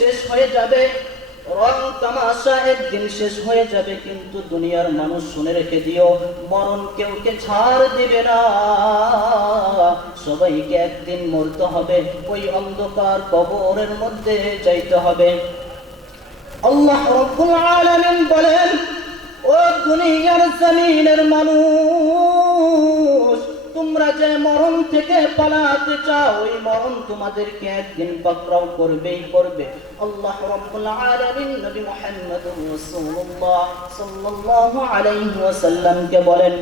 শেষ হয়ে যাবে, রং তামাশা একদিন শেষ হয়ে যাবে, কিন্তু দুনিয়ার মানুষ শুনে রেখে দিও, মরণ কেউকে ছাড় দিবে না। সবাইকে একদিন মরতে হবে, ওই অন্ধকার কবরের মধ্যে যাইতে হবে। আল্লাহ রাব্বুল আলামিন বলেন, ও দুনিয়ার জমিনের মানুষ, তোমরা যে মরণ থেকে পালাতে চাও, ওই মরণ তোমাদেরকে একদিন পাকড়াও করবেই করবে। আল্লাহ রাব্বুল আলামিন নবী মুহাম্মদুর রাসূলুল্লাহ সাল্লাল্লাহু আলাইহি ওয়াসাল্লামকে বলেন,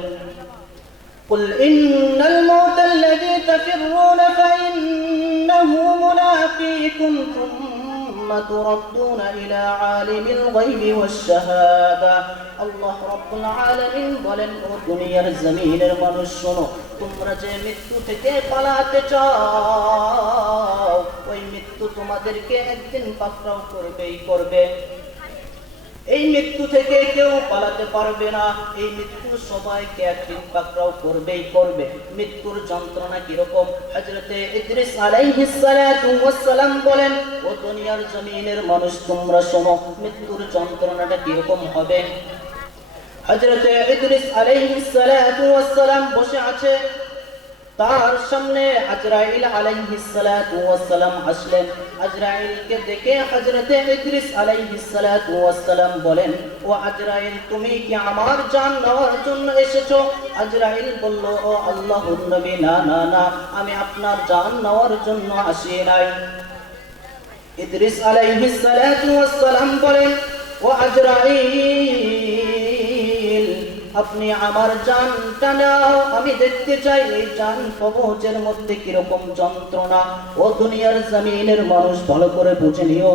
قل إن الموت الذي تفرون فإنه ملاقيكم ثم تردون إلى عالم الغيب والشهادة। আল্লাহ রাব্বুল আলামিন বলেন, ও দুনিয়ার জমিনের মানুষ শোনো, তোমরা যে মৃত্যু থেকে পালাতে চাও, ওই মৃত্যু তোমাদেরকে একদিন পাকড়াও করবেই করবে। এই মৃত্যু থেকে কেউ পালাতে পারবে না, এই মৃত্যু সবাইকে একদিন পাকড়াও করবেই করবে। মৃত্যুর যন্ত্রণা কিরকম? হযরতে ইদ্রিস আলাইহিস সালাতু ওয়াস সালাম বলেন, ও দুনিয়ার জমিনের মানুষ তোমরা শোনো, মৃত্যুর যন্ত্রণাটা কিরকম হবে। হযরতে ইদ্রিস আলাইহিস সালাতু ওয়াস সালাম বসে আছে, তার সামনে আজরাইল আলাইহিস সালাতু ওয়াস সালাম আসলেন। আজরাইলকে দেখে হযরতে ইদ্রিস আলাইহিস সালাতু ওয়াস সালাম বলেন, ও আজরাইল, তুমি কি আমার জান নেওয়ার জন্য এসেছো? আজরাইল বলল, ও আল্লাহর নবী, না না না, আমি আপনার জান নেওয়ার জন্য আসি নাই। ইদ্রিস আলাইহিস সালাতু ওয়াস সালাম বলেন, ও আজরাইল, আপনি আমার জানটা নাও, আমি দেখতে চাই এই জান কবজের মধ্যে কিরকম যন্ত্রণা। ও দুনিয়ার জমিনের মানুষ ভালো করে বুঝে নিও।